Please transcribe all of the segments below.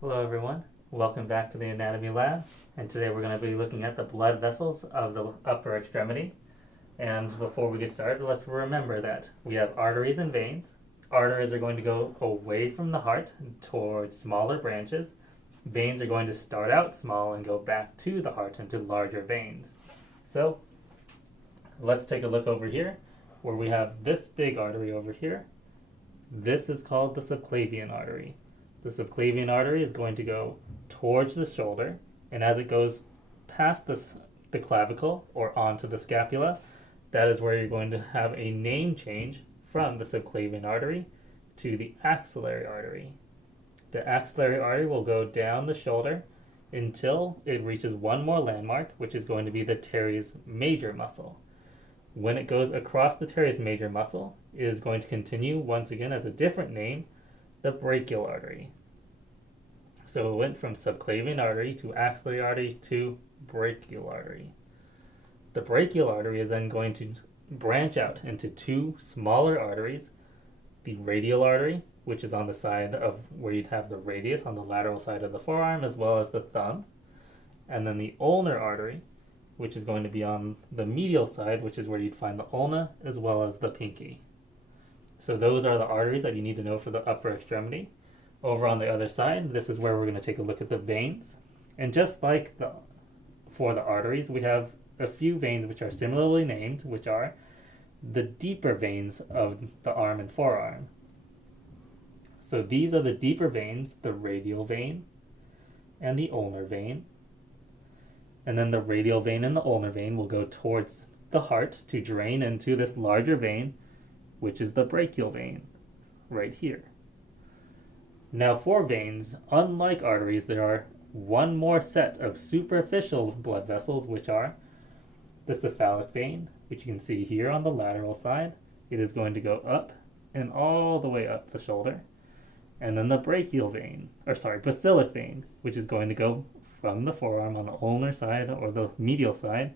Hello everyone, welcome back to the Anatomy Lab, and today we're going to be looking at the blood vessels of the upper extremity. And before we get started, let's remember that we have arteries and veins. Arteries are going to go away from the heart towards smaller branches. Veins are going to start out small and go back to the heart into larger veins. So let's take a look over here where we have this big artery over here. This is called the subclavian artery. The subclavian artery is going to go towards the shoulder, and as it goes past the clavicle or onto the scapula, that is where you're going to have a name change from the subclavian artery to the axillary artery. The axillary artery will go down the shoulder until it reaches one more landmark, which is going to be the teres major muscle. When it goes across the teres major muscle, it is going to continue once again as a different name, the brachial artery. So it went from subclavian artery to axillary artery to brachial artery. The brachial artery is then going to branch out into two smaller arteries, the radial artery, which is on the side of where you'd have the radius on the lateral side of the forearm as well as the thumb, and then the ulnar artery, which is going to be on the medial side, which is where you'd find the ulna as well as the pinky. So those are the arteries that you need to know for the upper extremity. Over on the other side, this is where we're going to take a look at the veins. And just like for the arteries, we have a few veins which are similarly named, which are the deeper veins of the arm and forearm. So these are the deeper veins, the radial vein and the ulnar vein. And then the radial vein and the ulnar vein will go towards the heart to drain into this larger vein, which is the brachial vein, right here. Now for veins, unlike arteries, there are one more set of superficial blood vessels, which are the cephalic vein, which you can see here on the lateral side. It is going to go up and all the way up the shoulder. And then the basilic vein, which is going to go from the forearm on the ulnar side or the medial side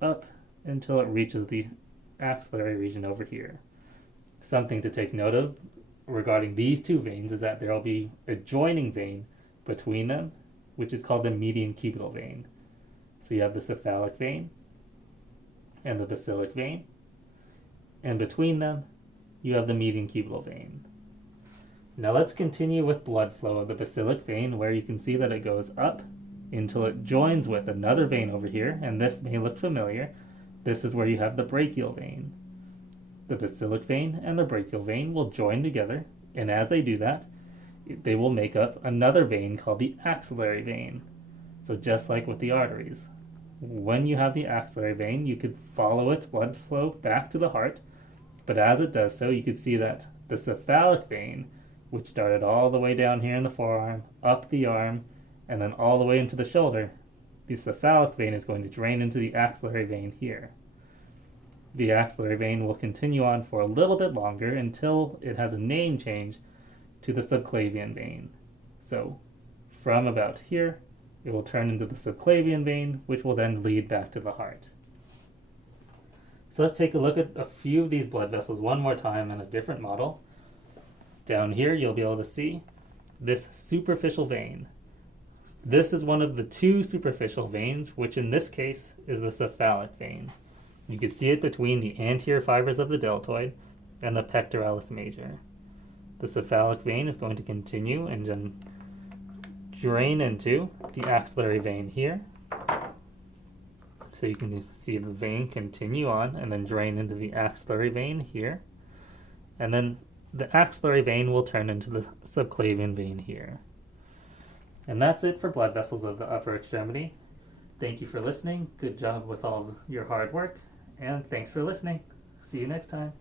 up until it reaches the axillary region over here. Something to take note of regarding these two veins is that there will be a joining vein between them, which is called the median cubital vein. So you have the cephalic vein and the basilic vein, and between them you have the median cubital vein. Now let's continue with blood flow of the basilic vein, where you can see that it goes up until it joins with another vein over here, and this may look familiar. This is where you have the brachial vein. The basilic vein and the brachial vein will join together, and as they do that, they will make up another vein called the axillary vein. So just like with the arteries, when you have the axillary vein, you could follow its blood flow back to the heart, but as it does so, you could see that the cephalic vein, which started all the way down here in the forearm, up the arm, and then all the way into the shoulder, the cephalic vein is going to drain into the axillary vein here. The axillary vein will continue on for a little bit longer until it has a name change to the subclavian vein. So from about here, it will turn into the subclavian vein, which will then lead back to the heart. So let's take a look at a few of these blood vessels one more time in a different model. Down here, you'll be able to see this superficial vein. This is one of the two superficial veins, which in this case is the cephalic vein. You can see it between the anterior fibers of the deltoid and the pectoralis major. The cephalic vein is going to continue and then drain into the axillary vein here. So you can see the vein continue on and then drain into the axillary vein here. And then the axillary vein will turn into the subclavian vein here. And that's it for blood vessels of the upper extremity. Thank you for listening. Good job with all of your hard work. And thanks for listening. See you next time.